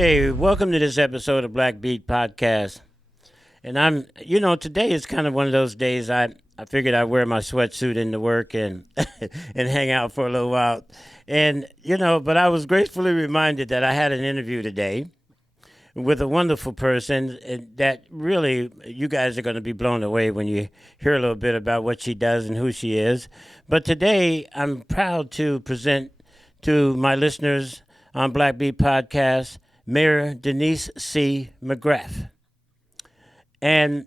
Hey, welcome to this episode of Black Beat Podcast. And today is kind of one of those days I figured I'd wear my sweatsuit into work and and hang out for a little while. But I was gratefully reminded that I had an interview today with a wonderful person that really you guys are going to be blown away when you hear a little bit about what she does and who she is. But today I'm proud to present to my listeners on Black Beat Podcast Mayor Denyse C. McGriff. And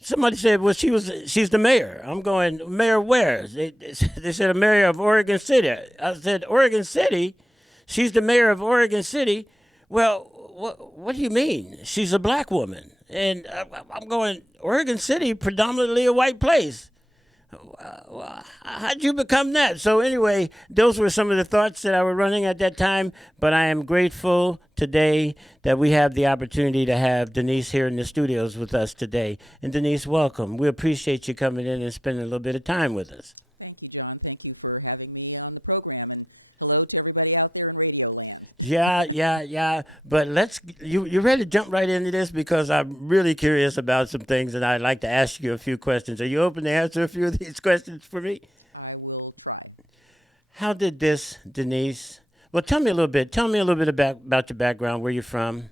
somebody said, well, she's the mayor. I'm going, Mayor Wears. They said a mayor of Oregon City. I said, Oregon City? She's the mayor of Oregon City? Well, what do you mean? She's a black woman. And I'm going, Oregon City, predominantly a white place. How'd you become that? So anyway, those were some of the thoughts that I were running at that time, but I am grateful today that we have the opportunity to have Denyse here in the studios with us today. And Denyse, welcome. We appreciate you coming in and spending a little bit of time with us. Thank you, John. Thank you for having me on the program, and hello to everybody out there in Radio Land. Yeah. But you ready to jump right into this? Because I'm really curious about some things, and I'd like to ask you a few questions. Are you open to answer a few of these questions for me? I will try. How did this, Denyse? Well, tell me a little bit about your background, where you're from,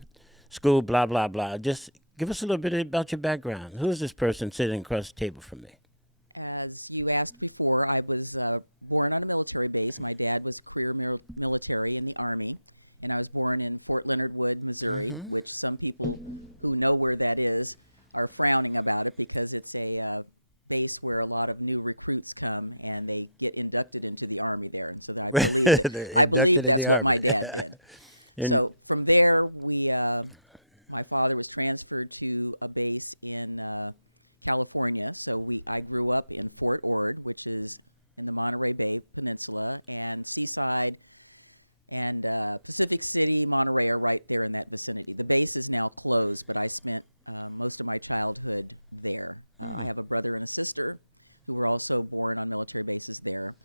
school, blah, blah, blah. Just give us a little bit about your background. Who is this person sitting across the table from me? As you asked before, I was born on a military base. My dad was a career military in the Army, and I was born in Fort Leonard Wood, Missouri, which some people who know where that is are frowning about it because it's a base where a lot of new recruits come and they get inducted into the Army there. And so I believe that's what my dad did. So from there, my father was transferred to a base in California. So I grew up in Fort Ord, which is in the Monterey Bay Peninsula, and Seaside and Pacific City, Monterey are right there in that vicinity. The base is now closed, but I spent most of my childhood there. I have a brother and a sister who were also born on military bases there.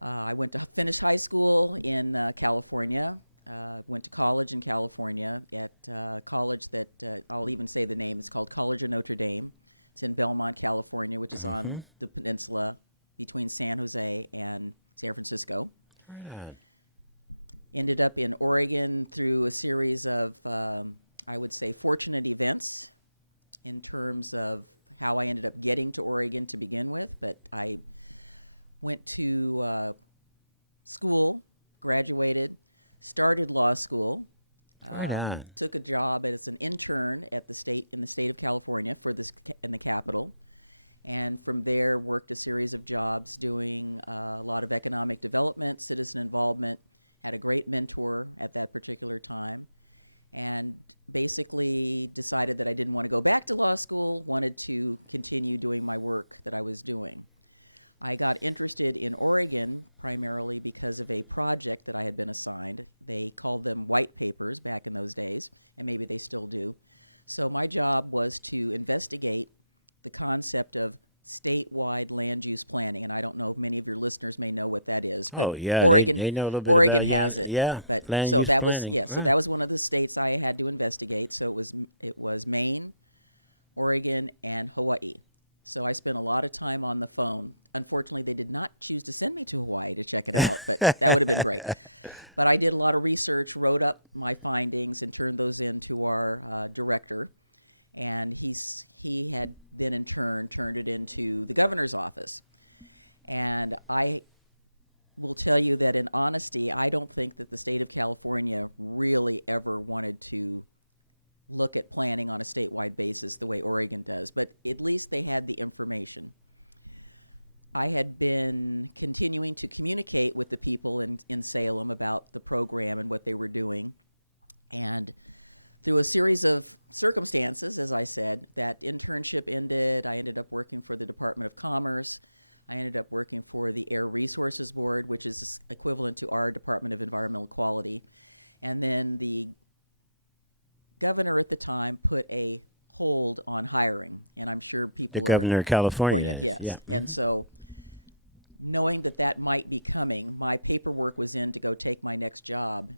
I went to finish high school in California. Went to college in California at a college that I'll even say the name. It's called College of Notre Dame. It's in Belmont, California, which is on the peninsula between San Jose and San Francisco. Right. Ended up in Oregon through a series of, I would say, fortunate events in terms of how I ended up getting to Oregon to begin with. But I went to school, graduated, started law school. Right on. Took a job as an intern in the state of California in the Capitol, and from there worked a series of jobs doing a lot of economic development, citizen involvement. Had a great mentor at that particular time, and basically decided that I didn't want to go back to law school. Wanted to continue doing my work that I was doing. I got interested in Oregon primarily because of a project that I had been assigned. They called them white papers back in those days, and maybe they still do. So my job was to investigate the concept of statewide land use planning, and I don't know if many of your listeners may know what that is. But Oregon, they know a little bit Oregon about has it. Yeah, but land so use that planning. So that was one of the states I had to investigate. So it was Maine, Oregon, and Hawaii. So I spent a lot of time on the phone. Unfortunately, they did not choose to send me to Hawaii to check it out, but that would have been great. But I did a lot of research, wrote up my findings, and turned those in to our director. And he had then in turn turned it into the governor's office. And I will tell you that in honesty, I don't think that the state of California really ever wanted to look at planning on a statewide basis the way Oregon does, but at least they had the information. I had been continuing to communicate with the people in Salem about the program and what they were doing, and through a series of circumstances, as I said, that internship ended. I ended up working for the Department of Commerce. I ended up working for the Air Resources Board, which is equivalent to our Department of Environmental Quality, and then the governor at the time put a hold on hiring, and I'm sure people the governor of California. Yes. Yeah. And so knowing that might be coming, my paperwork was in to go take my next job,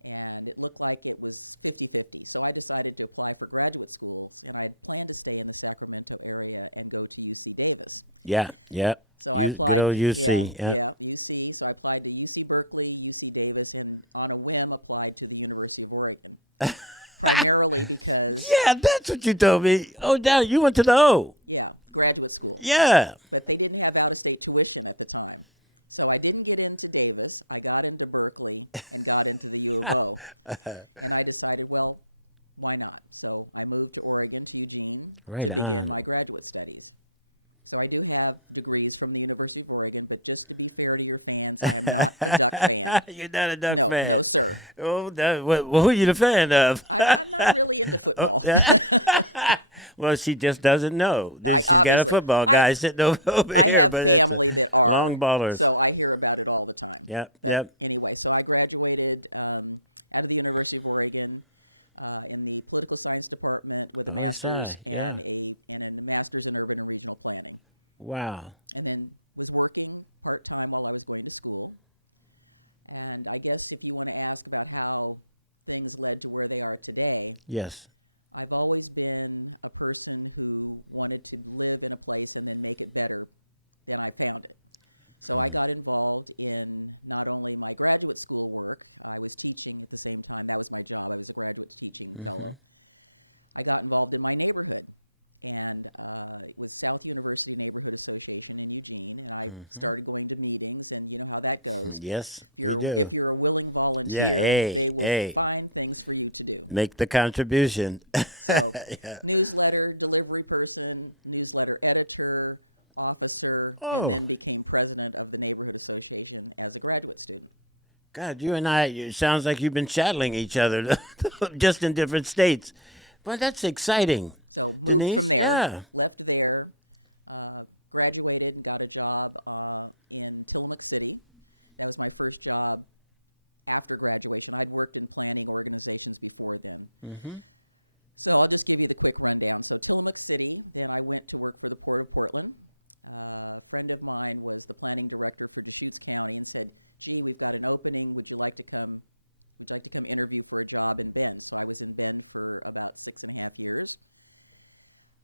and it looked like it was 50-50. So I decided to apply for graduate schools, and I had planned to stay in the Sacramento area and go to UC Davis. Yeah, yeah. So I applied. Good old UC. Yeah, UC. So I applied to UC Berkeley, UC Davis, and on a whim applied to the University of Oregon. Primarily because... Yeah, that's what you told me. Oh, down, you went to the O. Yeah, graduate school. Yeah. But they didn't have out-of-state tuition at the time. So I didn't get into Davis. I got into Berkeley and got into the U of O. And I decided, well, why not? So I moved to Oregon, to Eugene, to begin my graduate studies. So I do have degrees from the University of Oregon, but just to be fair to your fans, I am not a Duck fan. You're not a Duck fan? No, sir. Oh, well, who are you the fan of? I'm not really into football. Oh, yeah. Well, she just doesn't know. She's got a football guy sitting over here. I have family that are long ballers, so I hear about it all the time. Yep. Anyway, so I graduated out of the University of Oregon in the political science department with a master's and a master's in urban and regional planning. Wow. And then was working part-time while I was going to school. And I guess if you want to ask about how things led to where they are today, yes, I've always been a person who wanted to live in a place and then make it better than I found it. So I got involved in not only my graduate school work, I was teaching at the same time. That was my job. I was a graduate teaching fellow. I got involved in my neighborhood, and it was South University Neighborhood Association in Eugene, and I started going to meetings, and you know how that goes. Yes, if you're a willing volunteer, they will find things for you to do. Make the contribution. So newsletter delivery person, newsletter editor, officer, and then became president of the Neighborhood Association as a graduate student. God, you and I, it sounds like you've been shadowing each other just in different states. Well, that's exciting. So moved Denyse? from there, Yeah. left there, graduated and got a job in Tillamook City. That was my first job after graduation. I'd worked in planning organizations before then. So I'll just give you the quick rundown. So Tillamook City, then I went to work for the Port of Portland. A friend of mine was the planning director for Deschutes County and said, gee, we've got an opening. Would you like to come interview for a job in Bend? So I was in Bend for about 6.5 years.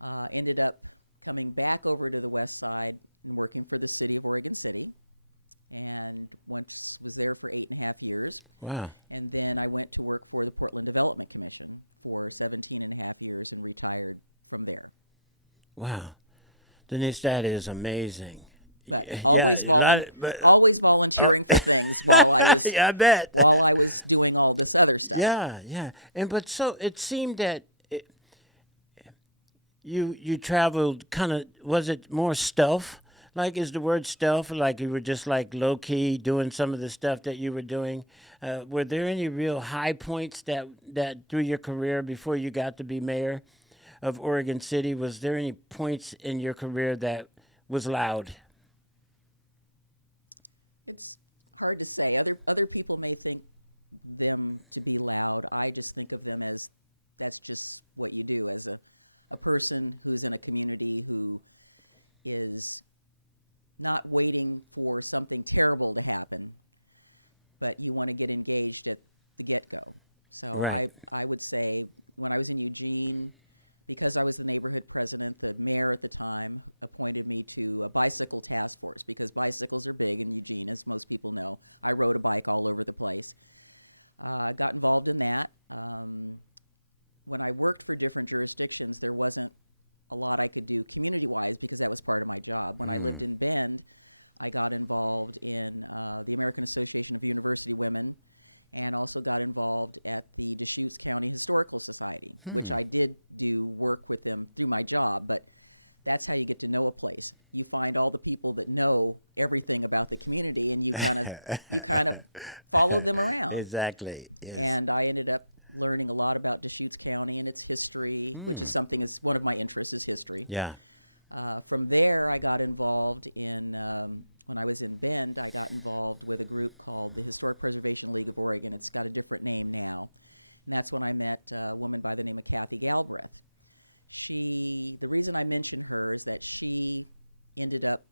Ended up coming back over to the west side and working for the city of Oregon City. And once was there for 8.5 years. Wow. And then I went to work for the Portland Development Commission for 17.5 years and retired from there. Wow. Denyse, that is amazing. But always volunteering for things while I was I bet. while I was doing all this other stuff. Yeah. But so it seemed that you traveled kind of, was it more stealth? Like, is the word stealth, like you were just like low key doing some of the stuff that you were doing? Were there any real high points that through your career before you got to be mayor of Oregon City? Was there any points in your career that was loud? It's hard to say. Other people may think them to be loud. I just think of them as that's just what you do as a person who's in a community who is not waiting for something terrible to happen, but you want to get engaged at the get-go. So right. I would say when I was in Eugene, because I was the neighborhood president, the mayor at the time appointed me to a bicycle task force because bicycles are big in Eugene, as most people know. I rode a bike all over the place. Got involved in that. When I worked for different jurisdictions, there wasn't a lot I could do community-wise because that was part of my job. When I lived in Bend, I got involved in the American Association of University Women and also got involved at the Deschutes County Historical Society, which I did do work with them through my job, but that's how you get to know a place. You find all the people that know everything about the community, and you kind of follow them around. Exactly. Yes. And I ended up learning a lot about Deschutes County and its history, which is one of my interests is history. Yeah. From there, I got involved in, when I was in Bend, I got involved with a group called the Historic Preservation League of Oregon. It's got a different name now. And that's when I met a woman by the name of Kathy Galbraith. The reason I mention her is that she ended up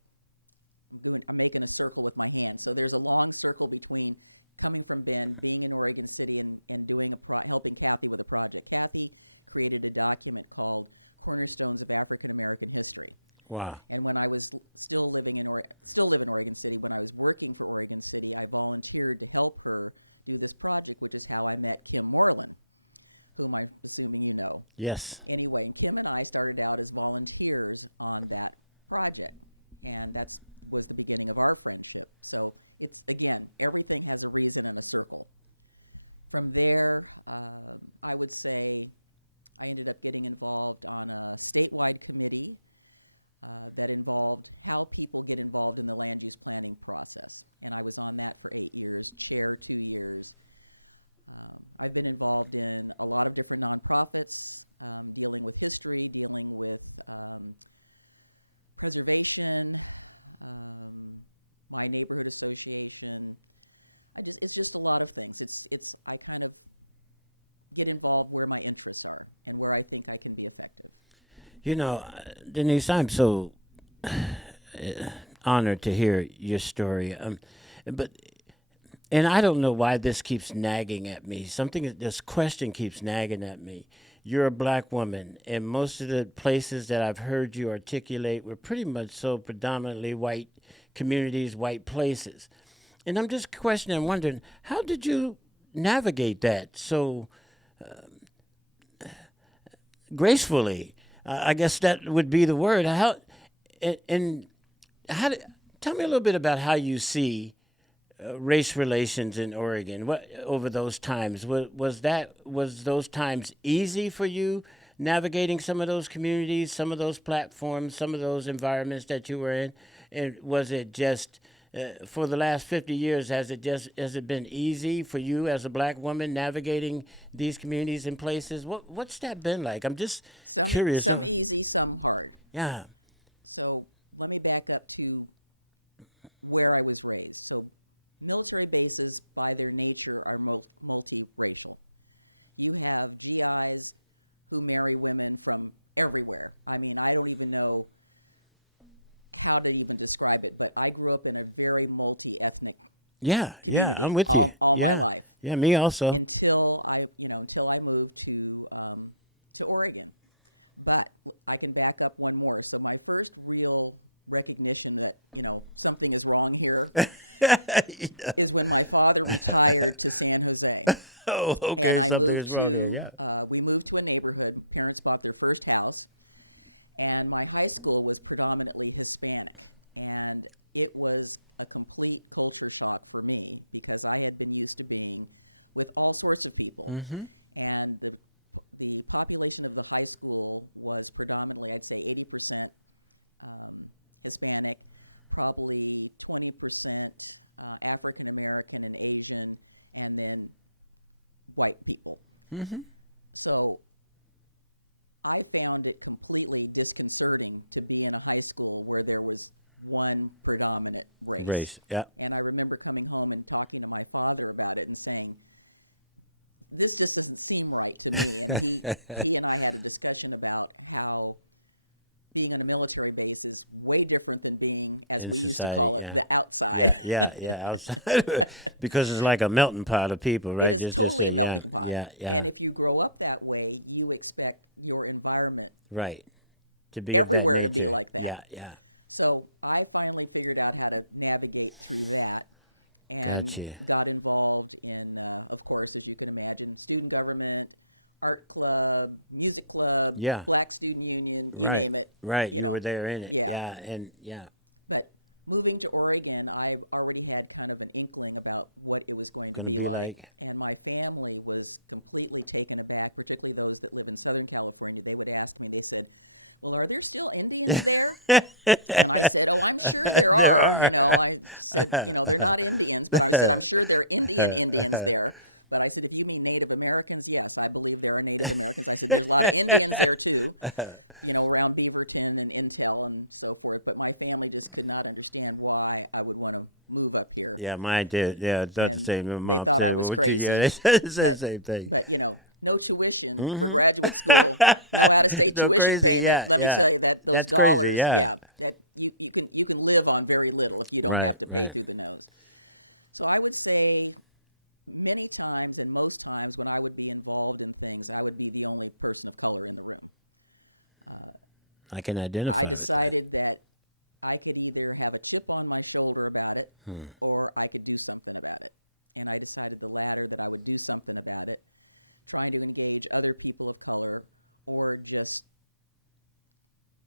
I'm making a circle with my hand. So there's a long circle between coming from Bend, being in Oregon City, and doing helping Kathy with a project. Kathy created a document called Cornerstones of African American History. Wow. And when I was still live in Oregon City, when I was working for Oregon City, I volunteered to help her do this project, which is how I met Kim Moreland, whom I'm assuming you know. Yes. Anyway, and Kim and I started out as volunteers on that project, and that was the beginning of our friendship. So it's, again, everything has a reason and a circle. From there, I would say I ended up getting involved on a statewide committee that involved how people get involved in the land use planning process. And I was on that for 8 years, chair 2 years. I've been involved in a lot of different nonprofits, dealing with history, dealing with preservation, my neighborhood association. It's just a lot of things. I kind of get involved where my interests are and where I think I can be effective. You know, Denyse, I'm so honored to hear your story. And I don't know why this keeps nagging at me. This question keeps nagging at me. You're a black woman, and most of the places that I've heard you articulate were pretty much so predominantly white communities, white places. And I'm just questioning, wondering, how did you navigate that so gracefully? I guess that would be the word. Tell me a little bit about how you see race relations in Oregon. What over those times was those times easy for you navigating some of those communities, some of those platforms, some of those environments that you were in, and was it just for the last 50 years has it been easy for you as a black woman navigating these communities and places? What's that been like? I'm just curious. Some easy, some hard. Yeah. So let me back up to where I was raised. So military bases, by their nature, are multiracial. You have GIs who marry women from everywhere. I mean, I don't even know how to even describe it, but I grew up in a very multi-ethnic community. Yeah, I'm with you. All my life. Yeah, me also. Until I moved to Oregon. But I can back up one more. So my first real recognition that, something is wrong here is when my father retired to San Jose. Oh, okay. And we moved to a neighborhood. Parents bought their first house. And my high school was predominantly Hispanic. And it was a complete culture shock for me because I had been used to being with all sorts of people. Mm-hmm. And the population of the high school was predominantly, I'd say 80% Hispanic, probably 20% African American and Asian, and then white people. Mm-hmm. So I found it completely disconcerting to be in a high school where there was one predominant race. Yeah. And I remember coming home and talking to my father about it and saying, this just doesn't seem right to me. And he and I had a discussion about how being on a military base is way different than being, as we used to call it, the outside. Yeah, outside. Because it's like a melting pot of people, right? It is totally a melting pot. Yeah. And if you grow up that way, you expect your environment to be everywhere to be like that. Yeah. So I finally figured out how to navigate through that and got involved in, of course, as you can imagine, student government, art club, music club, Black Student Union, you name it. Right, you were there in it. Yeah. But moving to Oregon, I already had kind of an inkling about what it was going to be like. And my family was completely taken aback, particularly those that live in Southern California. They would ask me, they said, well, are there still Indians there? And I said, oh, I'm sure there are. I said, they're not Indians, but I said, I'm sure there are Indians there. But I said, if you mean Native Americans, yes, I believe there are Native Americans. I said, there's a lot of Indians there, too, around Beaverton and Intel and so forth. But my family just could not understand why I would want to move up here. Yeah, mine did. Yeah, that's the same. They thought I was crazy. They said the same thing. But, no tuition for graduate school, no out-of-state So tuition crazy, payment. yeah, Let me yeah. tell you that those That's crazy, dollars, yeah. that you can live on very little if you don't Right, have to pay right. through the nose. So I would say many times and most times when I would be involved in things, I would be the only person of color in the room. I can identify. I with decided that I could either have a chip on my shoulder about it or I could do something about it. And I decided the latter, that I would do something about it, trying to engage other people of color or just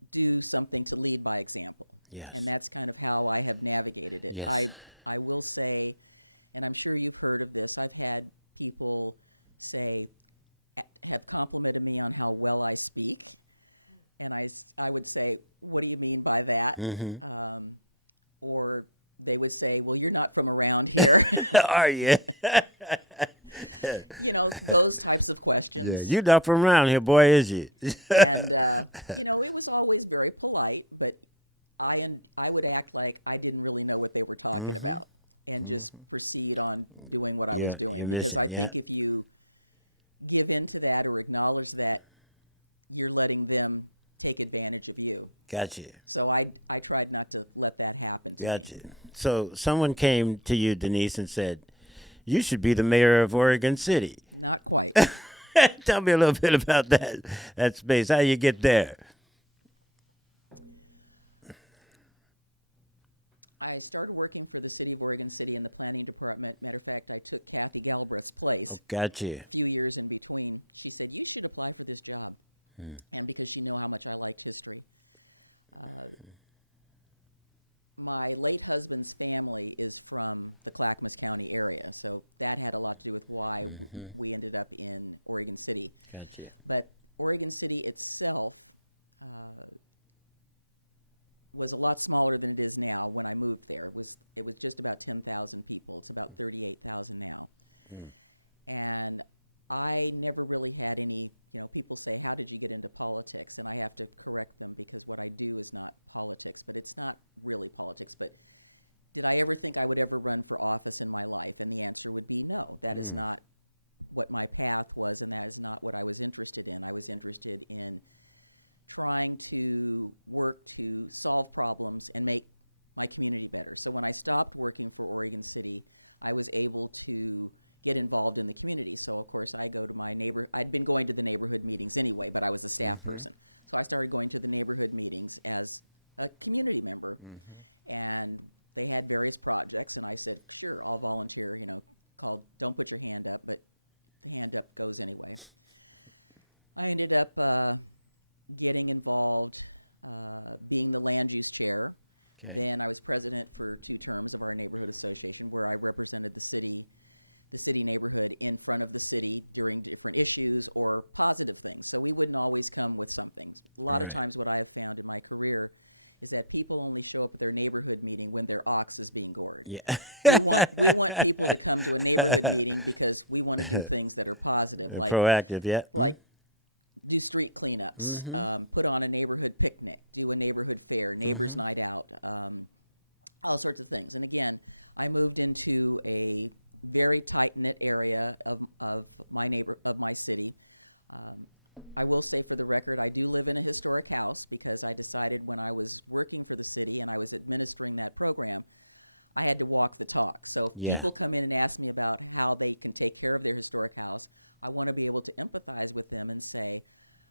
do something to lead by example. Yes. And that's kind of how I have navigated it. Yes. I will say, and I'm sure you've heard of this, I've had people have complimented me on how well I speak. And I would say, what do you mean by that? Or they would say, well, you're not from around here. it. Are you? You know, those types of questions. Yeah, you're not from around here, boy, is you? And, you know, it was always very polite, but I would act like I didn't really know what they were talking about and just proceed on doing what I was doing. Because I think if you give in to that or acknowledge that, you're letting them take advantage of you. Gotcha. So I tried not to let that happen to me. Gotcha. So someone came to you, Denyse, and said, you should be the mayor of Oregon City. Not quite. Tell me a little bit about that space. How you get there? I started working for the city of Oregon City in the planning department. Matter of fact, I took Kathy Galbraith's place Gotcha. a few years in between. She said, you should apply for this job. And because she knew how much I liked history. My late husband's family is from the Clackamas County area, so that had a lot to do with why we ended up in Oregon City. Gotcha. But Oregon City itself was a lot smaller than it is now when I moved there. It was just about 10,000 people. It's about 38,000 now. And I never really had any, people say, how did you get into politics? And I have to correct them because what I do is not politics, but it's not really politics. But did I ever think I would ever run for office in my life? And the answer would be no. That is not what my path was, and that is not what I was interested in. I was interested in trying to work to solve problems and make my community better. So when I stopped working for Oregon City, I was able to get involved in the community. So of course I go to my I'd been going to the neighborhood meetings anyway, but I was a staff person. So I started going to the neighborhood meetings as a community member. And they had various projects, and I said, sure, I'll volunteer, called Don't Put Your Hand Up, but the hand up goes anyway. I ended up getting involved, being the land use chair. Okay. Then I was president for 2 terms of our neighborhood association, where I represented the city neighborhood in front of the city during different issues or positive things. So we wouldn't always come with something. A lot of times what I have found in my career is that people only show up at their neighborhood meeting when their ox is being gored. Yeah. we want people to come to a neighborhood meeting because we want to do things that are positive. Like proactive, yeah. Like do street cleanups, put on a neighborhood picnic, do a neighborhood fair, neighbors night out, all sorts of things. And again, I moved into a very tight-knit area of my city. I will say for the record, I do live in a historic house because I decided when I was working for the city and I was administering that program, I had to walk the talk. So if people come in and ask me about how they can take care of their historic house, I want to be able to empathize with them and say,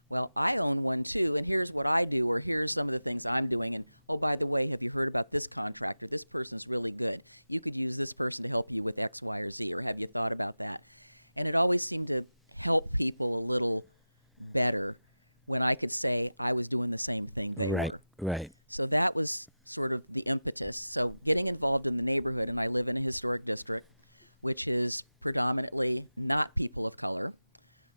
well, I own one too, and here's what I do, or here's some of the things I'm doing, and oh, by the way, have you heard about this contractor? This person's really good. You could use this person to help you with X, Y, or Z, or have you thought about that? And it always seemed to help people a little better when I could say I was doing the same thing they were. Right. So that was sort of the impetus. So getting involved in the neighborhood, and I live in a historic district, which is predominantly not people of color.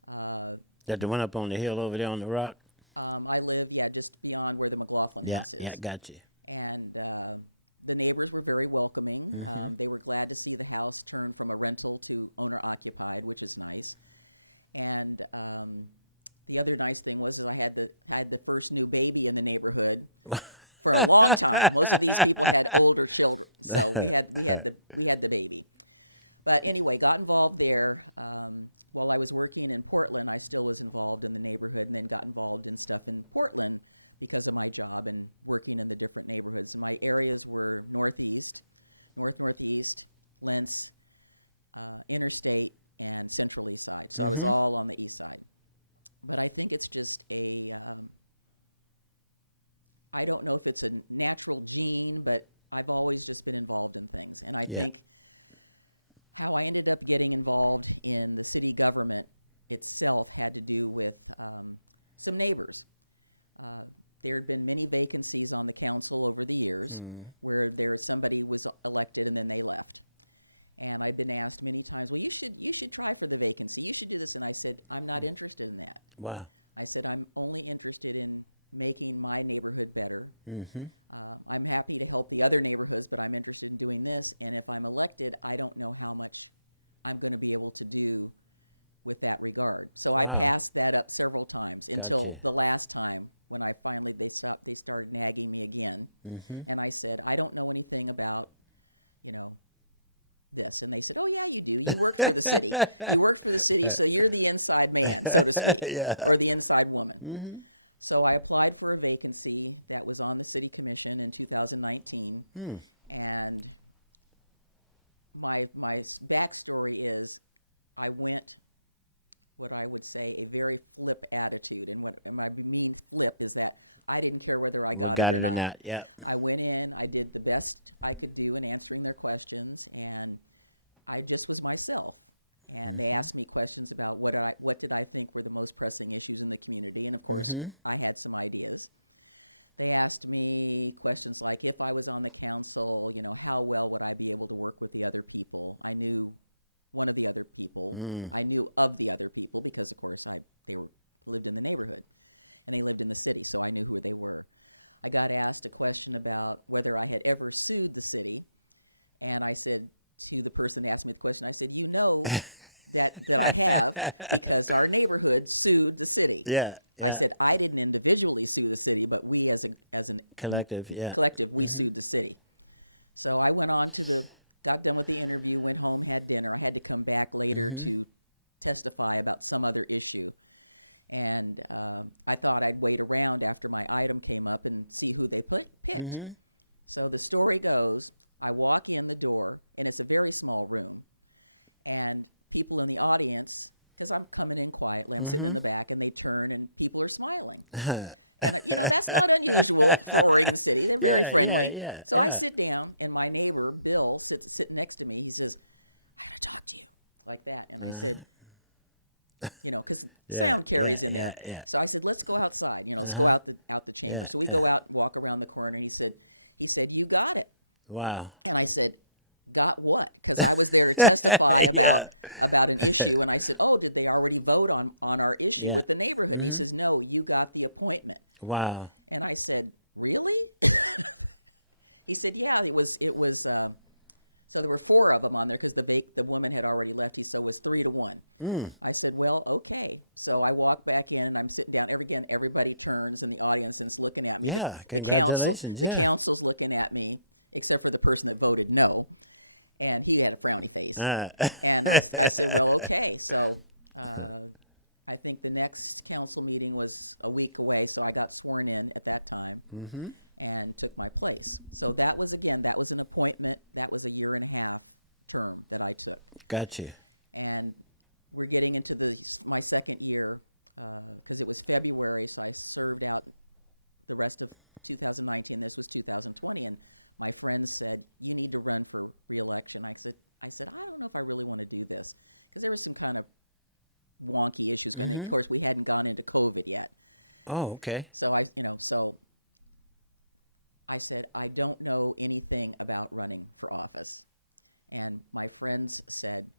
That the one up on the hill over there on the rock? I live, just beyond where the McLaughlin house is. Yeah, gotcha. And the neighbors were very welcoming. They were glad to see the house turn from a rental to owner-occupied, which is nice. And the other nice thing was I had the first new baby in the neighborhood for a long time. Most of these people had older children, so we had the baby. But anyway, got involved there. While I was working in Portland, I still was involved in the neighborhood, and then got involved in stuff in Portland because of my job and working in the different neighborhoods. And my areas were Northeast, Northeast, Lentz, Interstate, and Central East Side. So I was all on the East Side. But I think it's just I don't know if it's a natural gene, but I've always just been involved in things. And I think how I ended up getting involved in the city government itself had to do with some neighbors. There had been many vacancies on the council over the years where somebody was elected and then they left. And I'd been asked many times, well, you should try for the vacancy. You should do this. And I said, I'm not interested in that. Wow. I said, I'm only interested in making my neighborhood better. I'm happy to help the other neighborhoods, but I'm interested in doing this. And if I'm elected, I don't know how much I'm going to be able to do with that regard. So I passed that up several times until the last time when I finally, they started nagging me again. And I said, I don't know anything about, this. And they said, oh, yeah, you do. You worked for the city. You worked for the city, so you're the inside man, so to speak, or the inside woman. So I applied for a vacancy that was on the city commission in 2019. And my backstory is I went what I would say a very flip attitude. And what I mean flip is that I didn't care whether I got it or not. I went in, I did the best I could do in answering their questions, and I just was myself. And they asked me questions about what did I think were the most pressing issues in the community, and of course I had some ideas. They asked me questions like, if I was on the council, how well would I be able to work with the other people? I knew one of the other people. I knew of the other people because, of course, they lived in the neighborhood, and they lived in the city, so I knew who they were. I got asked a question about whether I had ever sued the city, and I said to the person that asked me the question, I said, that I have because our neighborhood sued the city. I said, I didn't individually sue the city, but we as a collective, we sued the city. So I went on got done with the interview, went home, had dinner. I had to come back later to testify about some other issue. And I thought I'd wait around after my item came up and see who they picked. So the story goes, I walk in the door, and it's a very small room. And people in the audience, because I'm coming in quietly, I'm sitting in the back, and they turn, and people are smiling. And, that's not unusual for Oregon City. They're very friendly. So I sit down, and my neighbor, Bill, sitting next to me. He says, I got to talk to you, like that. And I said, because sound carries in there. So I said, let's go outside. Let's go out the chamber. So we go out and walk around the corner. And he said, you got it. Wow. And I said, got what? Because I was there to testify about an issue. And I said, oh, did they already vote on our issue with the neighborhood? And he says, no, you got the appointment. Wow. And I said, really? He said, yeah, it was. So there were 4 of them on there because the woman had already left. So it was 3-1. I said, well, okay. So I walk back in, and I'm sitting down. Everybody turns in the audience and is looking at me. The council's looking at me, except for the person that voted no. And he had a frowny face. And I said, well, okay. So I think the next council meeting was a week away, so I got sworn in at that time and took my place. So that was an appointment. That was a 1.5-year term that I took. Gotcha. And we're getting into my second year because it was February, so I served out the rest of 2019. This was 2020, and my friends said, you need to run for re-election. I said, I don't know if I really want to do this because there was some kind of wonky issues going on. Of course, we hadn't gone into COVID yet. Oh, okay. So I said, I don't know anything about running for office. And my friends said,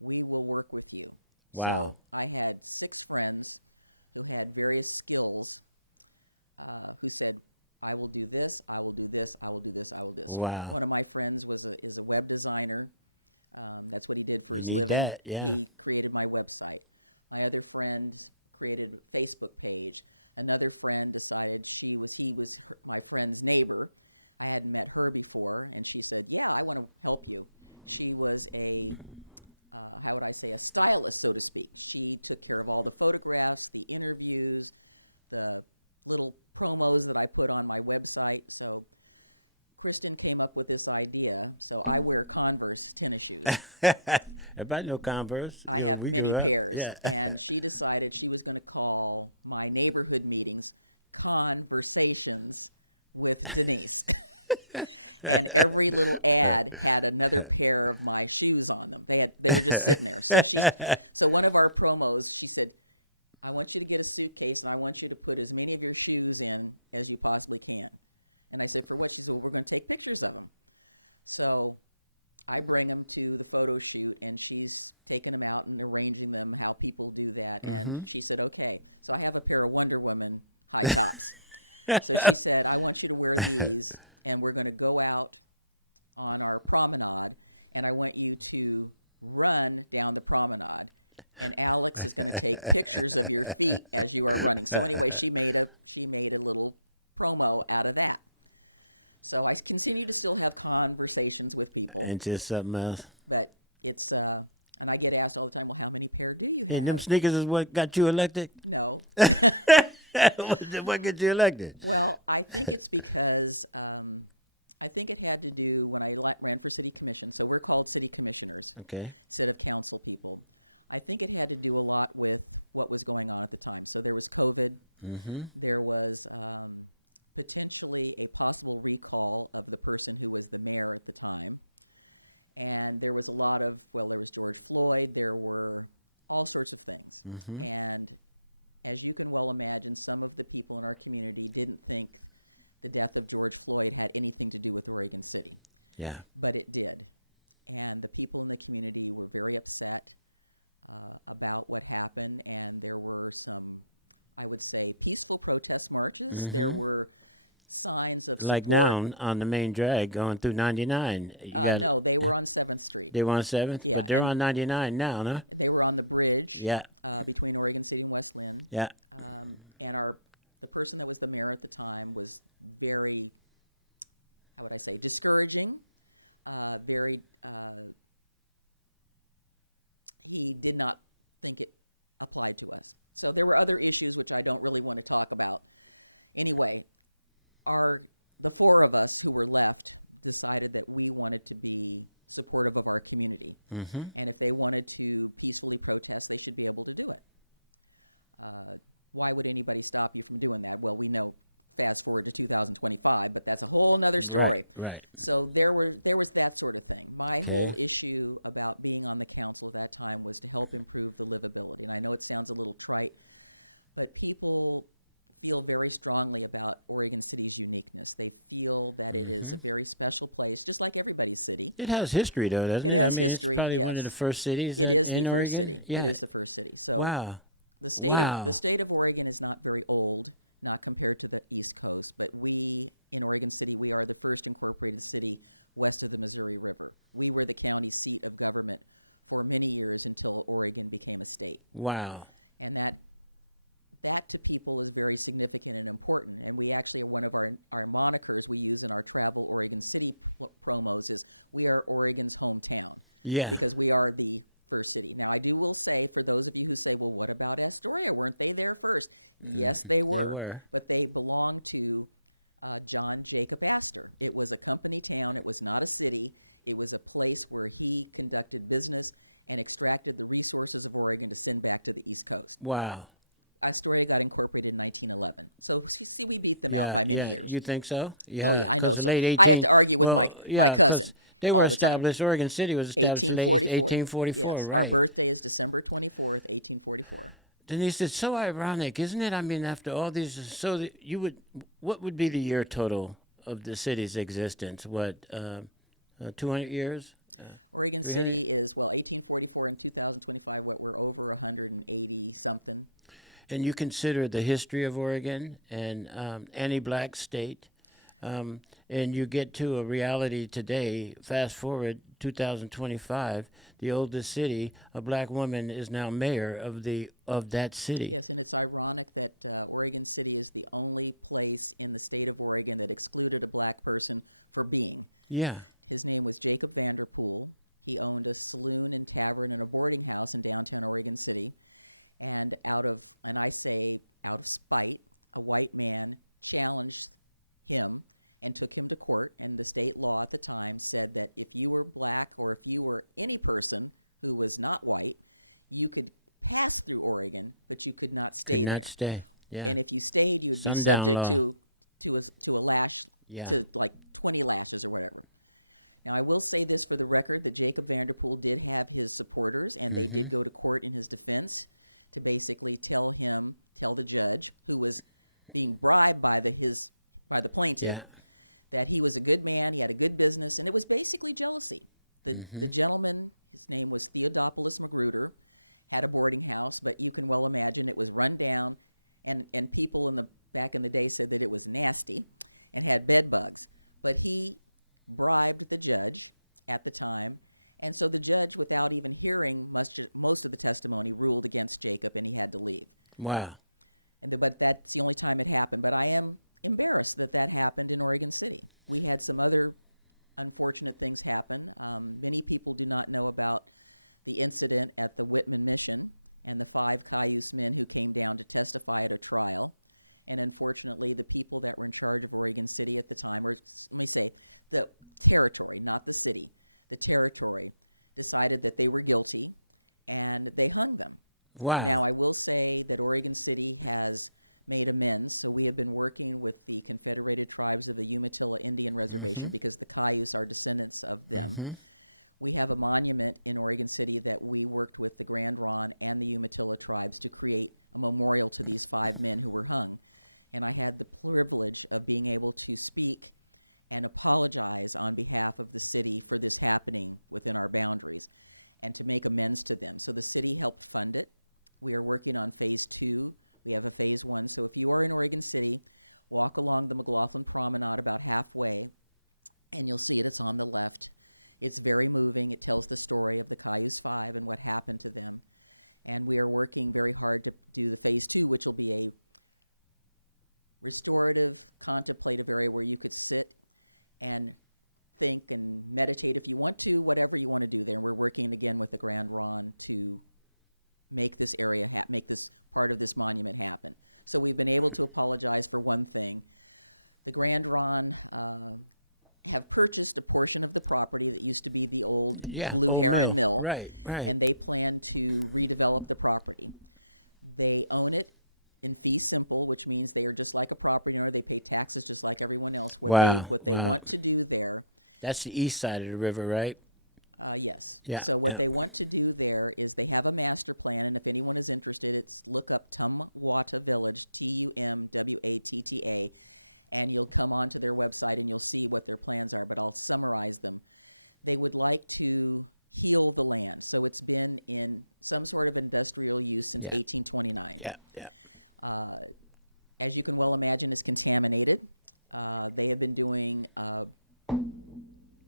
we will work with you. Wow. So I had 6 friends who had various skills who said, I will do this, I will do this, I will do this, I will do this. Wow. One of my friends is a web designer. That's what he did for his living. He created my website. My other friend created a Facebook page. Another friend decided he was my friend's neighbor. I hadn't met her before, and she said, yeah, I want to help you. She was a how would I say, a stylist, so to speak. She took care of all the photographs, the interviews, the little promos that I put on my website. So Kristen came up with this idea. So I wear Converse tennis shoes. Everybody know Converse. I Yeah, have we many grew up. pairs. Yeah. And she decided she was going to call my neighborhood meetings Conversations with Denyse. And every little ad had another pair of my shoes on them. They were just sitting there. So one of our promos, she said, I want you to get a suitcase and I want you to put as many of your shoes in as you possibly can. And I said, for what? She said, well, we're going to take pictures of them. So I bring them to the photo shoot, and she's taking them out and arranging them how people do that. And she said, okay. So I have a pair of Wonder Woman high tops. So she said, I want you to wear these, and we're going to go out on our promenade, and I want you to run down the promenade. And Alex is going to take pictures of your feet as you are running. So anyway, she made a little promo out of that. So I continue to still have conversations with people. And just something else. But it's, and I get asked all the time, well, how many pair do you have? And them sneakers is what got you elected? No. What got you elected? Well, I think it's because I think it had to do when I ran for city commission. So we're called city commissioners instead of council people. I think it had to do a lot with what was going on at the time. So there was COVID. There was potentially a possible recall of the person who was the mayor at the time. And there was a lot of, well, there was George Floyd. There were all sorts of things. And as you can well imagine, some of the people in our community didn't think the death of George Floyd had anything to do with Oregon City. Yeah. But it did. And the people in the community were very upset about what happened. And there were some, I would say, peaceful protest marches. There were signs of support. Like down on the main drag going through 99. No, they were on 7th Street. They were on 7th? Yeah, But they're and on 99 now, no? They were on the bridge Yeah. between Oregon City and West Lynn. Yeah. And the person that was the mayor at the time was very, how would I say, discouraging, he did not think it applied to us. So there were other issues which I don't really want to talk about. Anyway, the four of us who were left decided that we wanted to be supportive of our community. And if they wanted to peacefully protest, they should be able to do it. Why would anybody stop you from doing that? Well, we know fast forward to 2025, but that's a whole nother story. Right. So there was that sort of thing. My whole issue about being on the council at that time was to help improve the livability. And I know it sounds a little trite, but people feel very strongly about Oregon City's uniqueness. They feel that it is a very special place, just like everybody's city. It has history, though, doesn't it? It has I mean, history, It's probably yes. one of the first cities It is in the first Oregon? city. Yeah. It is the first city. So Wow. the state of Oregon is not very old, not compared to the East Coast, but we in Oregon City, we are the first incorporated city west of the Missouri River. We were the county seat of government for many years until Oregon became a state. Wow. And that to people is very significant and important. And we actually are one of our monikers we use in our Travel Oregon City promos is we are Oregon's hometown. Yeah. Because we are the first city. Now, I will say, for those of you who say, well, what about Astoria? Weren't they there first? Yes, they were. They were. But they belonged to John Jacob Astor. It was a company town. It was not a city. It was a place where he conducted business and extracted the resources of Oregon to send back to the East Coast. Wow. Astoria got incorporated in 1911. So, see, we beat them out by many years. You think so? Yeah, I know 'cause so. late 18 I have to argue with my 'cause cousin. They were all the time. established. Oregon City was established in 1844. Yes, Right. our birthday is December 24th, 1844. Denise, it's so ironic, isn't it? I mean, after all these, what would be the year total of the city's existence? What, 200 years? Oregon City is, 1844 and 2025, we're over 180 something. And you consider the history of Oregon and anti-black state, and you get to a reality today, fast forward 2025, the oldest city, a black woman is now mayor of that city. Yes, and it's ironic that Oregon City is the only place in the state of Oregon that excluded a black person for being. Yeah. His name was Jacob Vanderpool. He owned a saloon and tavern and a boarding house in downtown Oregon City. And I say out of spite, a white man challenged him and took him to court. And the state law at the time said that if you were black or if you were any person who was not white, you could pass through Oregon, but you could not stay there. Stay. Yeah. And if you stayed, you would be subject to a lash, to like 20 lashes or whatever. Now, I will say this for the record, that Jacob Vanderpool did have his supporters, and they did go to court in his defense to basically tell the judge, who was being bribed by the plaintiff, that he was a good man, he had a good business, and it was basically jealousy. The gentleman, his name was Theodopoulos Magruder, had a boarding house, but you can well imagine it was run down, and people back in the day said that it was nasty and had bed bugs. But he bribed the judge at the time, and so the judge, without even hearing most of the testimony, ruled against Jacob, and he had to leave. Wow. But that's the only time it happened. But I am embarrassed that happened in Oregon City. We had some other unfortunate things happen. Many people do not know about the incident at the Whitman Mission and the 5 Cayuse men who came down to testify at a trial. And unfortunately, the people that were in charge of Oregon City at the time, or let me say, the territory, not the city, the territory, decided that they were guilty, and they hung them. Wow. Now, I will say that Oregon City has made amends, so we have been working with the Confederated Tribes of the Umatilla Indian Reservation, because the Cayuse are descendants of them. We have a monument in Oregon City that we worked with the Grand Ronde and the Umatilla tribes to create a memorial to these 5 men who were hung. And I had the privilege of being able to speak and apologize on behalf of the city for this happening within our boundaries and to make amends to them. So the city helped fund it. We are working on phase 2. We have a phase 1. So if you are in Oregon City, walk along the McLaughlin Promenade about halfway, and you'll see it. It's on the left. It's very moving. It tells the story of the Cayuse 5 and what happened to them. And we are working very hard to do the phase 2, which will be a restorative, contemplative area where you could sit and think and meditate if you want to, whatever you want to do there. And we're working again with the Grand Ronde to make this area, make this part of this monument happen. So we've been able to apologize for one thing. The Grand Ronde have purchased a portion of the property that used to be the old Blue Heron Mill. Right. And they plan to redevelop the property. They own it in fee simple, which means they are just like a property owner. They pay taxes just like everyone else. What they want to do there. That's the east side of the river, right? Yes. Yeah, So what they want to do there is they have a master plan, and if anyone is interested, look up Tumwata Village, Tumwatta, and you'll come onto their website and you'll see what their plans are, but I'll summarize them. They would like to heal the land. So it's been in some sort of industrial use since 1829. As you can well imagine, it's contaminated. They have been doing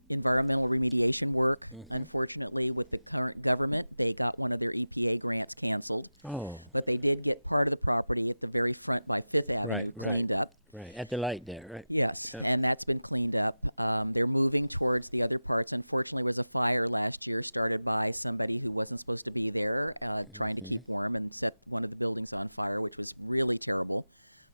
environmental remediation work. Unfortunately, with the current government, they got one of their EPA grants canceled. But they did get part of the property at the very front by 5th Avenue cleaned up. Right, at the light there, right? Yes, and that's been cleaned up. They're moving towards the other parts. Unfortunately, there was a fire last year started by somebody who wasn't supposed to be there, trying to keep warm, and set one of the buildings on fire, which was really terrible.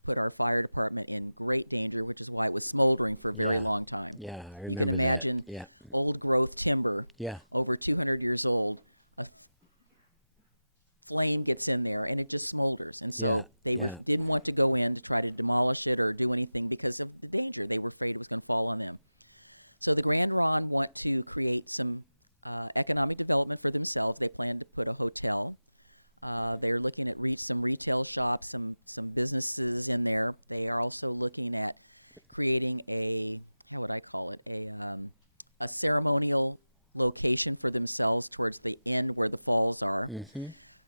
Put our fire department in great danger, which is why it was smoldering for a very long time. Yeah, I remember you can imagine old growth timber, over 200 years old. Flame gets in there and it just smolders, and so they didn't want to go in to try to demolish it or do anything because of the danger. They were afraid it was going to fall on them. So the Grand Ronde want to create some economic development for themselves. They plan to put a hotel. They're looking at some retail shops, some businesses in there. They are also looking at creating a ceremonial location for themselves towards the end where the falls are.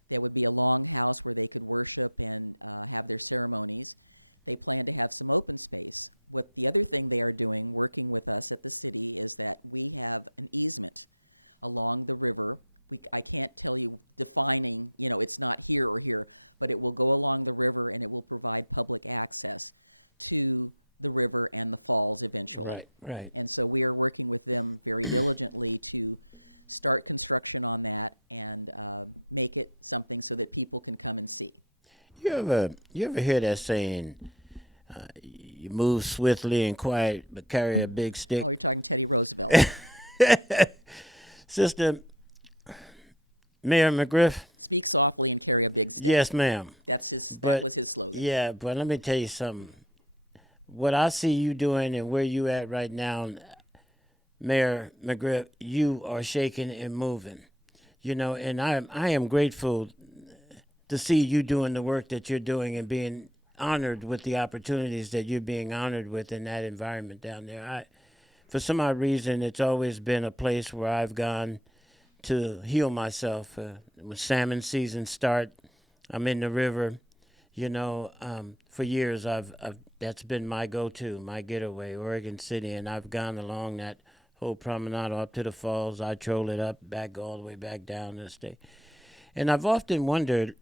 There would be a longhouse where they could worship and have their ceremonies. They plan to have some open space. What the other thing they are doing, working with us at the city, is that we have an easement along the river. I can't tell you defining, it's not here or here, but it will go along the river and it will provide public access to the river and the falls eventually. Right. And so we are working with them very diligently to start construction on that and make it something so that people can come and see. You ever hear that saying, you move swiftly and quiet, but carry a big stick? Oh, you're talking Teddy Roosevelt. Sister Mayor McGriff? Speak softly and carry a big stick. Yes, ma'am. That was his slogan. Yeah, but let me tell you something. What I see you doing and where you at right now, Mayor McGriff, you are shaking and moving. And I am grateful to see you doing the work that you're doing and being honored with the opportunities that you're being honored with in that environment down there. For some odd reason, it's always been a place where I've gone to heal myself. When salmon season start, I'm in the river. For years I've that's been my go-to, my getaway, Oregon City, and I've gone along that whole promenade up to the falls. I troll it up, back all the way back down to the state. And I've often wondered,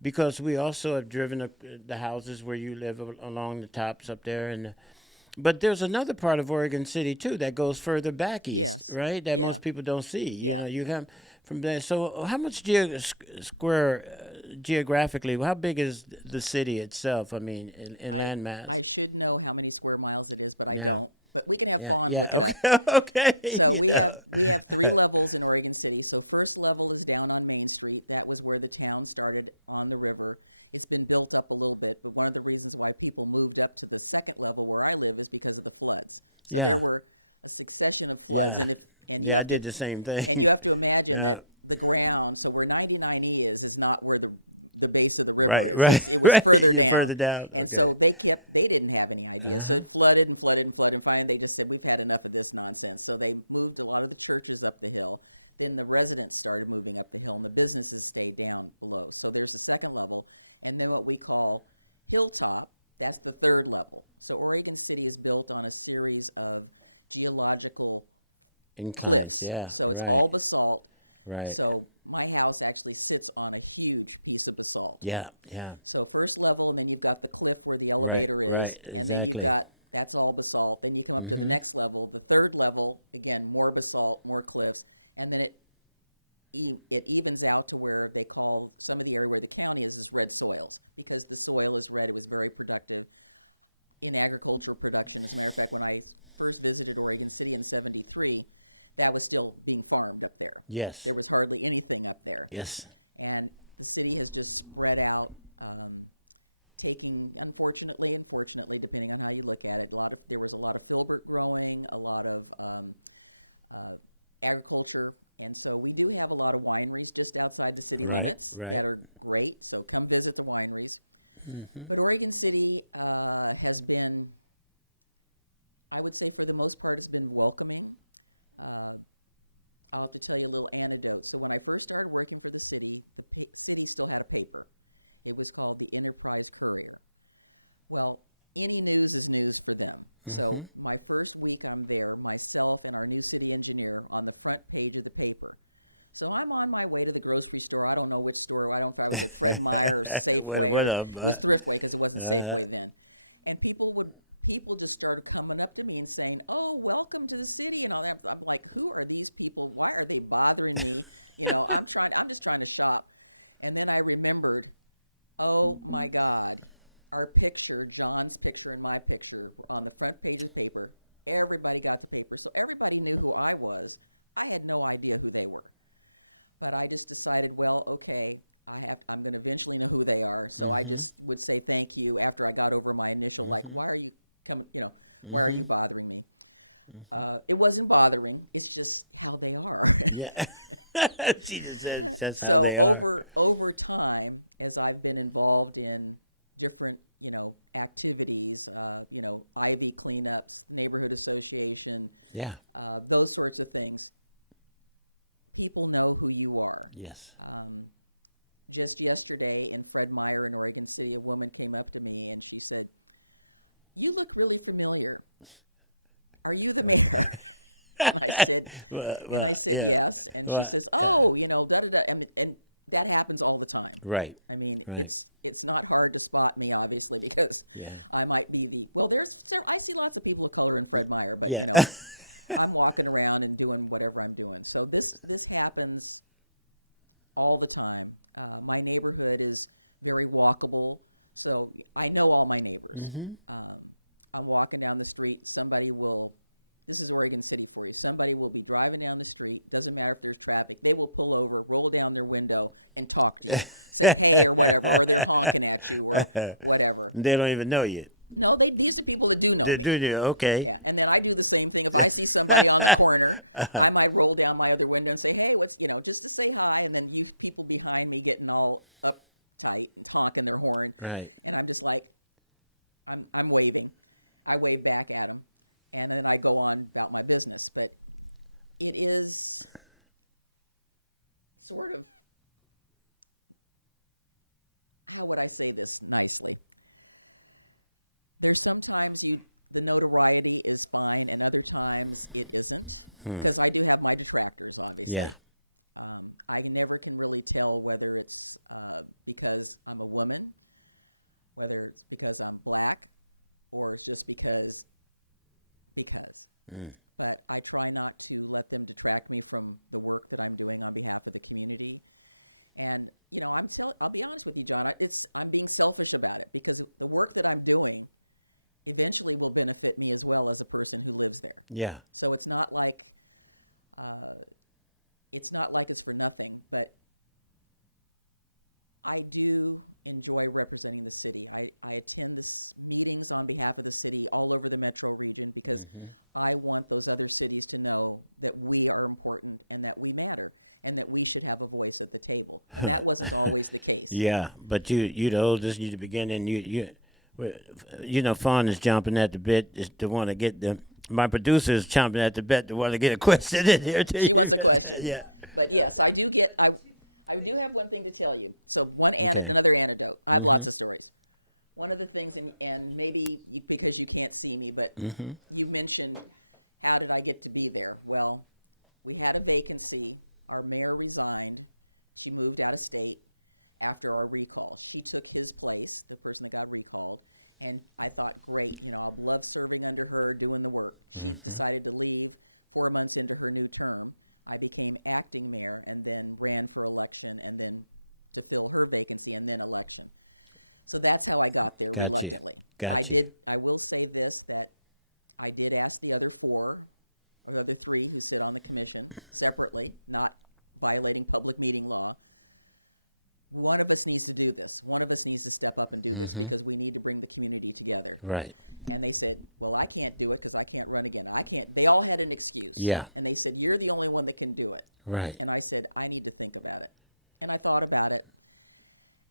because we also have driven the houses where you live along the tops up there, but there's another part of Oregon City too that goes further back east, yes. right? That yeah. most people don't see. Yeah. You come from there. So, how much geographically? How big is the city itself? I mean, in landmass. I should know how many square miles it is, but I don't. But we can have Fawn look it up. Okay. So we have 3 levels in Oregon City. So first level is down on Main Street. That was where the town started on the river. It's been built up a little bit, but one of the reasons why people moved up to the second level where I live is because of the floods. So there were a succession of floods, and you have did the same thing. And you have to imagine that the ground, so where 99E is not where the base of the river is. Right, it was further down. Further down. And so they didn't have any idea. So it flooded and flooded and flooded. And finally they just said, we've had enough of this nonsense. So they moved a lot of the churches up the hill. Then the residents started moving up the hill and the businesses stayed down below. So there's the second level. And then what we call Hilltop, that's the third level. So Oregon City is built on a series of geological cliffs. Yeah, so it's all basalt. Right. So my house actually sits on a huge piece of basalt. Yeah. So first level, and then you've got the cliff where the elevator is, and then you've got, that's all basalt. Then you come up to the next level. The third level, again, more basalt, more cliffs, and then it evens out to where they call some of the area where the county is red soils, because the soil is red. It was very productive in agricultural production. As a matter of fact, when I first visited Oregon City in '73, that was still being farmed up there. Yes. There was hardly anything up there. Yes. And the city has just spread out, taking, unfortunately and fortunately, depending on how you look at it, there was a lot of filbert growing, a lot of agriculture. And so we do have a lot of wineries just outside the city limits that are great. So come visit the wineries. Mm-hmm. But Oregon City has been, I would say for the most part, has been welcoming. I'll have to tell you a little anecdote. So when I first started working for the city still had a paper. It was called the Enterprise Courier. Well, any news is news for them. Mm-hmm. So my first week I'm there, myself and our new city engineer on the front page of the paper. So I'm on my way to the grocery store. I don't know which store. I don't know if I was at Fred Meyer or Safeway. It was Thriftway because it wasn't Safeway then. And people just started coming up to me and saying, "Oh, welcome to the city," and all that. I'm like, "Who are these people? Why are they bothering me?" I'm just trying to shop. And then I remembered, oh my God, our picture, John's picture and my picture, were on the front page of the paper. Everybody got the paper, so everybody knew who I was. I had no idea who they were, but I just decided, well, okay, I'm going to eventually know who they are. So I just would say thank you after I got over my initial, like, why are you coming, why are you bothering me? It wasn't bothering. It's just how they are. Yeah. So over time, as I've been involved in different, activities, Ivy cleanups, neighborhood association, those sorts of things, people know who you are. Yes. Just yesterday in Fred Meyer in Oregon City, a woman came up to me and she said, "You look really familiar. Are you the mayor?" And I said, yes. And she says, "Oh, da-da-da." And that happens all the time. Right. I mean, it's not hard to spot me, obviously, because I might be I see lots of people of color in Fred Meyer, but, I'm walking around and doing whatever I'm doing. So this happens all the time. My neighborhood is very walkable, so I know all my neighbors. I'm walking down the street. This is Oregon City for you. Somebody will be driving down the street. Doesn't matter if there's traffic. They will pull over, roll down their window, and talk to you. Say hey or whatever, or they're honking at you or whatever. They don't even know you. No, these are people that do know me. Do you? Okay. Yeah, and then I do the same thing. If I see somebody on the corner, I might roll down my other window and say, "Hey, just to say hi." And then you people behind me getting all uptight and honking their horn, Right. and I'm just like, I'm waving. I wave back at them, and then I go on about my business. But it is sort of, how would I say this nicely? There's sometimes the notoriety is fine, and other times it isn't, because I do have my detractors, obviously. Yeah. I never can really tell whether it's because I'm a woman, whether it's because I'm black, or it's just because. But I try not to let them detract me from the work that I'm doing on behalf of the community. And I'll be honest with you, John. I'm being selfish about it, because the work that I'm doing eventually will benefit me as well as a person who lives there. Yeah. So it's not like it's for nothing, but I do enjoy representing the city. I attend this meetings on behalf of the city all over the metro region, because I want those other cities to know that we are important and that we matter and that we should have a voice at the table. And that wasn't always the case. Yeah, but you the oldest, you the beginning, Fawn is jumping at the bit to want to get my producer is chomping at the bit to want to get a question in here too. She wants a question. Yeah. But yes, I do do have one thing to tell you. So another anecdote. I have lots of stories. One of the things, and maybe because you can't see me, but you mentioned, how did I get to be there? Well, we had a vacancy. Our mayor resigned. She moved out of state after our recall. She took his place, the person that got recalled, and I thought, great, I'll love serving under her, doing the work. She decided to leave 4 months into her new term. I became acting mayor and then ran for election, and then to fill her vacancy, and then election. So that's how I got there, reluctantly. I will say this, that I did ask the other 4 or the other 3 who sit on the commission separately, not violating public meeting law. One of us needs to do this. One of us needs to step up and do this, because we need to bring the community together. Right. And they said, well, I can't do it because I can't run again. They all had an excuse. Yeah. And they said, you're the only one that can do it. Right. And I said, I need to think about it. And I thought about it.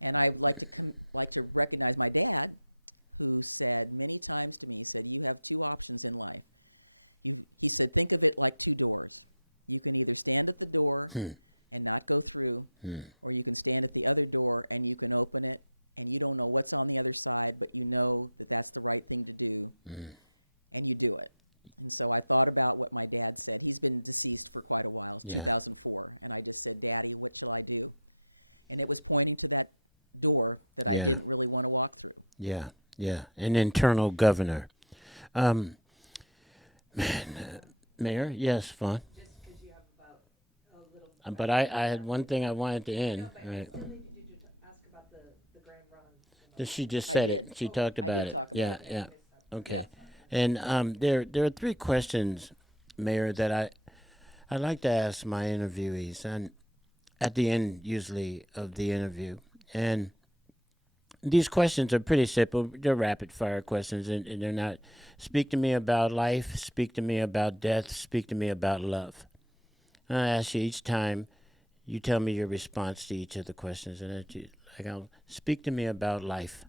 And I would like to recognize my dad, who said many times to me, he said, you have 2 options in life. He said, think of it like 2 doors. You can either stand at the door and not go through, or you can stand at the other door and you can open it, and you don't know what's on the other side, but you know that that's the right thing to do, and you do it. And so I thought about what my dad said. He's been deceased for quite a while. It's 2004. And I just said, Daddy, what shall I do? And it was pointing to that door that I didn't really want to walk through. Yeah, yeah. An internal governor. Mayor, yes, Fawn. Just because you have about a little. But I had one thing I wanted to end. No, but Right. I still need you to ask about the grand run. She just I said did. it. She talked about did it. talk about yeah, it. yeah. Okay. Yeah. And there are 3 questions, Mayor, that I like to ask my interviewees, and at the end usually of the interview. And these questions are pretty simple. They're rapid fire questions, and they're not. Speak to me about life. Speak to me about death. Speak to me about love. And I ask you each time. You tell me your response to each of the questions, and I'll speak to me about life.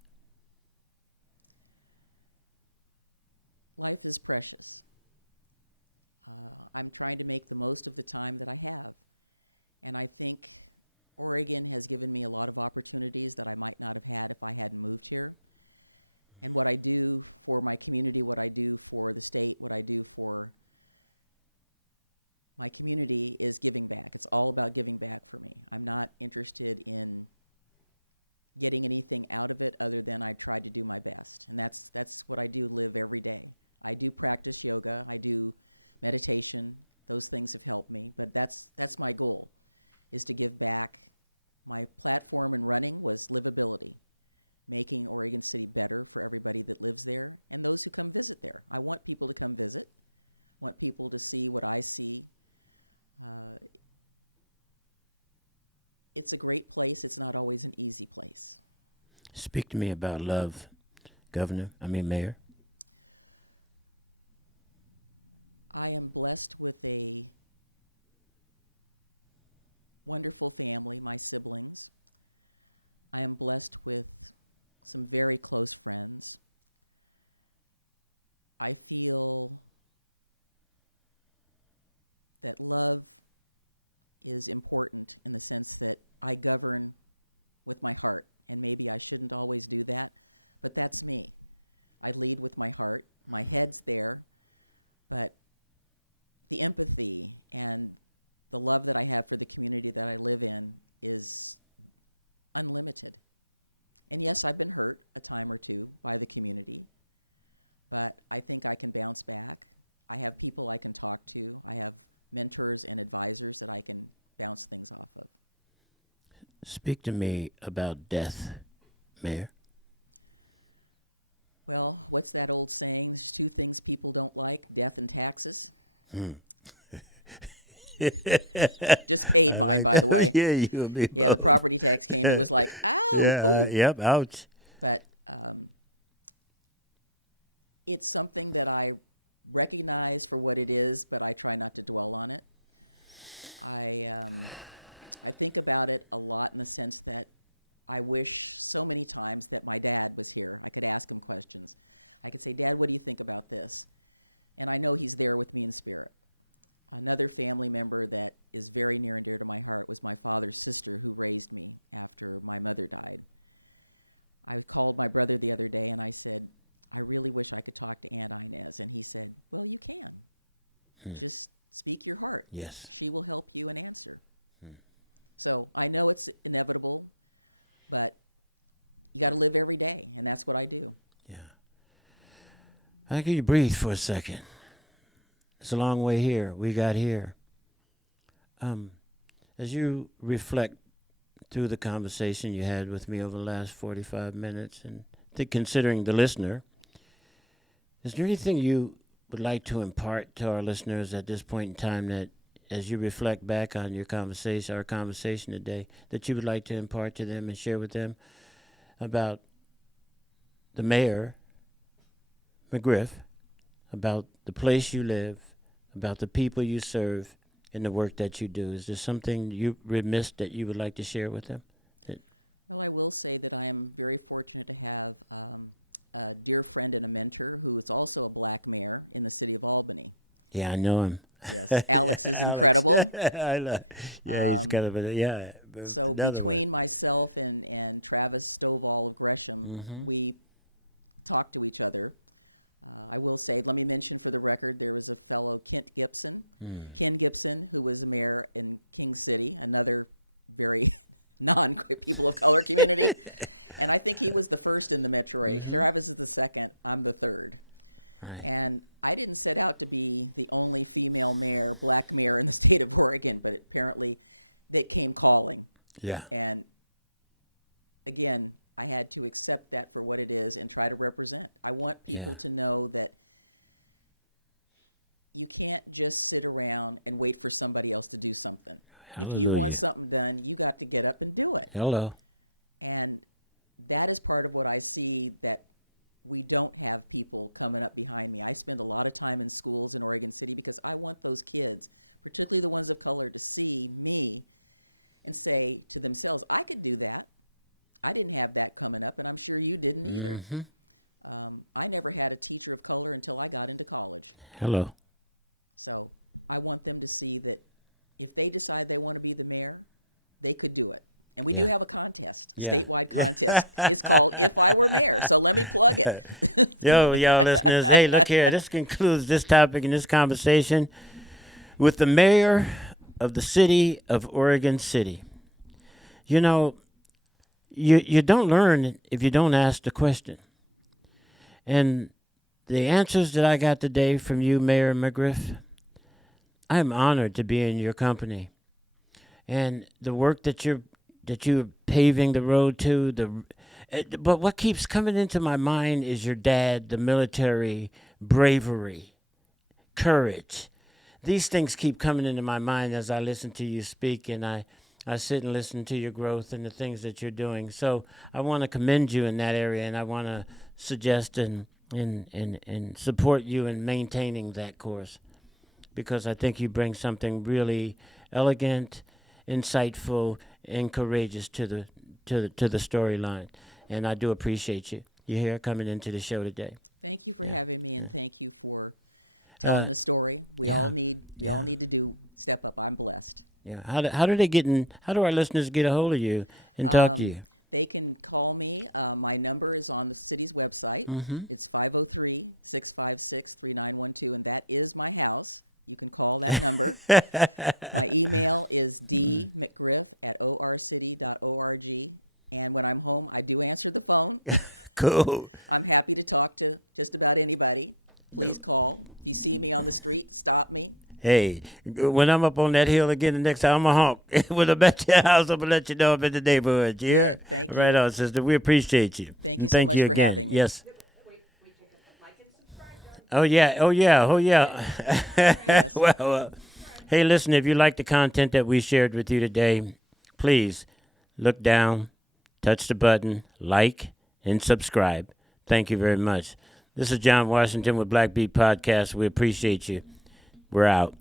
Life is precious. I'm trying to make the most of the time that I have. And I think Oregon has given me a lot of opportunities that I might not have had if I hadn't moved here. And what I do for my community, what I do for the state, what I do for my community is giving back. It's all about giving back for me. I'm not interested in getting anything out of it other than I try to do my best. And that's what I do, live every day. I do practice yoga. I do meditation. Those things have helped me, but that's my goal, is to give back. My platform in running was livability, making Oregon City better for everybody that lives there and those who come visit there. I want people to come visit, want people to see what I see. It's a great place. It's not always an easy place. Speak to me about love, Mayor. I am blessed with a wonderful family, my siblings. I am blessed with some very close friends. I feel that love is important in the sense that I govern with my heart, and maybe I shouldn't always do that, but that's me. I lead with my heart. My head's there, but the empathy and the love that I have for the community that I live in is unlimited. And yes, I've been hurt a time or two by the community, but I think I can bounce back. I have people I can talk to. I have mentors and advisors that I can bounce things off of. Speak to me about death, Mayor. Well, what's that old saying? There's two things people don't like, death and taxes. Just paid mine, by the way. Yeah, you'll be. Yeah, the property tax came. It was like, ow, ooh. Yep, ouch. But it's something that I recognize for what it is, but I try not to dwell on it. I think about it a lot in the sense that I wish so many times that my dad was here. I could ask him questions. I could say, Dad, what do you think about this? And I know he's there with me in spirit. Another family member that is very near and dear to my heart was my father's sister, who raised me after my mother died. I called my brother the other day and I said, I really wish I could talk to Aunt Inez. And he said, well, you can. Just speak your heart. Yes. She will help you and answer. So I know it's inevitable, but you got to live every day, and that's what I do. Yeah. I can you breathe for a second. It's a long way here. We got here. As you reflect through the conversation you had with me over the last 45 minutes, and considering the listener, is there anything you would like to impart to our listeners at this point in time that, as you reflect back on your conversation, our conversation today, that you would like to impart to them and share with them about the Mayor McGriff, about the place you live, about the people you serve, and the work that you do? Is there something you remiss that you would like to share with them? Well, I will say that I am very fortunate to have a dear friend and a mentor who is also a black mayor in the city of Albany. Yeah, I know him. Yes, Alex is incredible. I know. Yeah, he's kind of a, So between myself and Travis Stovall of Gresham, we talk to each other. I will say, let me mention for the record, there was a fellow, Ken Gibson, who was a mayor in King City, another very non-people of color community. And I think he was the first in the metro area. Travis is the second. I'm the third. Right. And I didn't set out to be the only female mayor, black mayor in the state of Oregon, but apparently that came calling. Yeah. And again, I had to accept that for what it is and try to represent. I want people to know that you can't just sit around and wait for somebody else to do something. Hallelujah. If you want something done, you got to get up and do it. Hello. And that is part of what I see, that we don't have people coming up behind me. I spend a lot of time in schools in Oregon City because I want those kids, particularly the ones of color, to see me and say to themselves, I could do that. I didn't have that coming up, and I'm sure you didn't either. I never had a teacher of color until I got into college. Hello. So I want them to see that if they decide they want to be the mayor, they could do it. And we do have a contest, a statewide contest. It's called If I Were Mayor, so let me plug it. Yo, y'all listeners, hey, look here. This concludes this topic and this conversation with the mayor of the city of Oregon City. You know, you don't learn if you don't ask the question. And the answers that I got today from you, Mayor McGriff, I'm honored to be in your company, and the work that you're paving the road to. But what keeps coming into my mind is your dad, the military bravery, courage. These things keep coming into my mind as I listen to you speak, and I sit and listen to your growth and the things that you're doing. So I want to commend you in that area, and I want to suggest and support you in maintaining that course, because I think you bring something really elegant, insightful, and courageous to the storyline. And I do appreciate you. You're here coming into the show today. Thank you for having me, and thank you for telling the story. We all need to step up. I'm blessed. Yeah. How do our listeners get a hold of you and talk to you? They can call me. My number is on the city's website. It's 503-656-3912, and that is my house. You can call that number. My email is dmcgriff@orcity.org. And when I'm home, I do answer the phone. Cool. I'm happy to talk to just about anybody. Please call. If you see me on the street, stop me. Hey, when I'm up on that hill again the next time, I'm a honk. When I'm at your house, I'm going to let you know I'm in the neighborhood. Yeah? Good. Thank you. Right on, sister. We appreciate you. Thank you And so much for again. having me. Yes. We take it to like and subscribe. Oh, yeah. Oh, yeah. Oh, yeah. Yes. Well, hey, listen, if you like the content that we shared with you today, please look down, touch the button, like, and subscribe. Thank you very much. This is John Washington with Black Beat Podcast. We appreciate you. We're out.